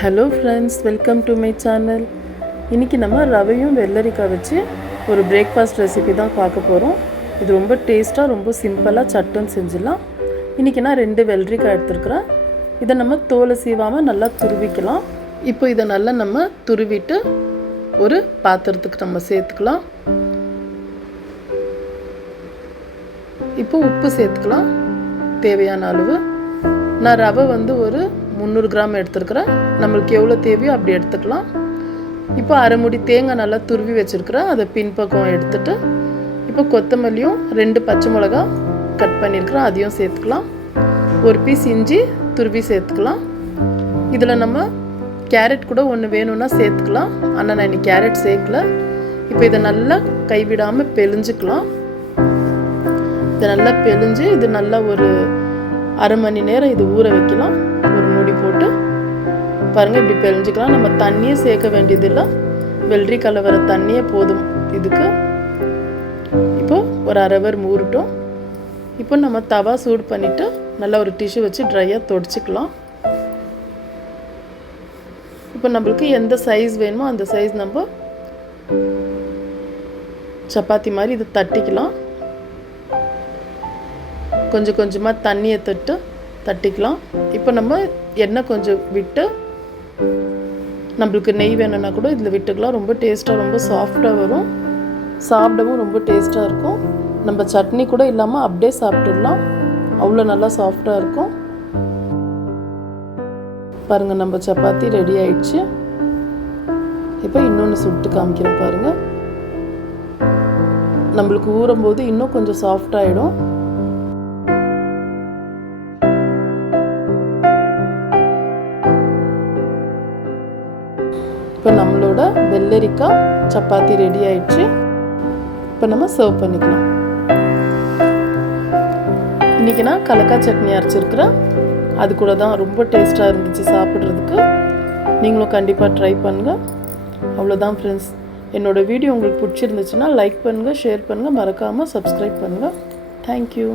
Hello friends, welcome to my channel. இன்றைக்கி நம்ம ரவையும் வெள்ளரிக்காய் வச்சு ஒரு பிரேக்ஃபாஸ்ட் ரெசிபி தான் பார்க்க போகிறோம். இது ரொம்ப டேஸ்ட்டாக, ரொம்ப சிம்பிளாக சட்டுன்னு செஞ்சிடலாம். இன்றைக்கி நான் 2 வெள்ளரிக்காய் எடுத்துருக்குறேன். இதை நம்ம தோலை சீவாமல் நல்லா துருவிக்கலாம். இப்போ இதை நல்லா நம்ம துருவிட்டு ஒரு பாத்திரத்துக்கு நம்ம சேர்த்துக்கலாம். இப்போ உப்பு சேர்த்துக்கலாம் தேவையான அளவு. நான் ரவை ஒரு 300 கிராம் எடுத்துருக்குறேன். நம்மளுக்கு எவ்வளோ தேவையோ அப்படி எடுத்துக்கலாம். இப்போ அரை மூடி தேங்காய் நல்லா துருவி வச்சுருக்குறேன். அதை பின்பக்கம் எடுத்துட்டு இப்போ கொத்தமல்லியும் 2 பச்சை மிளகா கட் பண்ணியிருக்கிறேன், அதையும் சேர்த்துக்கலாம். ஒரு பீஸ் இஞ்சி துருவி சேர்த்துக்கலாம். இதில் நம்ம கேரட் கூட ஒன்று வேணும்னா சேர்த்துக்கலாம். ஆனால் நான் இன்னைக்கு கேரட் சேர்க்கல. இப்போ இதை நல்லா கைவிடாமல் பிழிஞ்சுக்கலாம். இதை நல்லா பிழிஞ்சு இது நல்லா ஒரு அரை மணி நேரம் இது ஊற வைக்கலாம். ஒரு மூடி போட்டு பாருங்கள், இப்படி பிழிஞ்சிக்கலாம். நம்ம தண்ணியே சேர்க்க வேண்டியதில்லை, வெள்ளரிக்காயில் வர தண்ணியே போதும் இதுக்கு. இப்போ ஒரு அரை ஹவர் ஊறட்டும். இப்போ நம்ம தவா சூடு பண்ணிவிட்டு நல்லா ஒரு டிஷ்யூ வச்சு ட்ரையாக தொடச்சிக்கலாம். இப்போ நம்மளுக்கு எந்த சைஸ் வேணுமோ அந்த சைஸ் நம்ம சப்பாத்தி மாதிரி இது தட்டிக்கலாம். கொஞ்சம் கொஞ்சமாக தண்ணியை தட்டிக்கலாம். இப்போ நம்ம எண்ணெய் கொஞ்சம் விட்டு, நம்மளுக்கு நெய் வேணும்னா கூட இதில் விட்டுக்கலாம். ரொம்ப டேஸ்ட்டாக, ரொம்ப சாஃப்டாக வரும். சாப்பிடவும் ரொம்ப டேஸ்ட்டாக இருக்கும். நம்ம சட்னி கூட இல்லாமல் அப்படியே சாப்பிட்டுடலாம், அவ்வளோ நல்லா சாஃப்டாக இருக்கும். பாருங்கள், நம்ம சப்பாத்தி ரெடி ஆயிடுச்சு. இப்போ இன்னொன்று சுட்டு காமிக்கிறேன் பாருங்கள். நம்மளுக்கு ஊறும்போது இன்னும் கொஞ்சம் சாஃப்டாகிடும். இப்போ நம்மளோட வெள்ளரிக்காய் சப்பாத்தி ரெடி ஆயிடுச்சு. இப்போ நம்ம சர்வ் பண்ணிக்கலாம். இன்றைக்கி நான் கலக்காய் சட்னி அரைச்சிருக்கிறேன். அது கூட தான் ரொம்ப டேஸ்ட்டாக இருந்துச்சு சாப்பிட்றதுக்கு. நீங்களும் கண்டிப்பாக ட்ரை பண்ணுங்கள். அவ்வளோதான் ஃப்ரெண்ட்ஸ். என்னோடய வீடியோ உங்களுக்கு பிடிச்சிருந்துச்சுன்னா லைக் பண்ணுங்கள், ஷேர் பண்ணுங்கள், மறக்காமல் சப்ஸ்கிரைப் பண்ணுங்கள். தேங்க்யூ.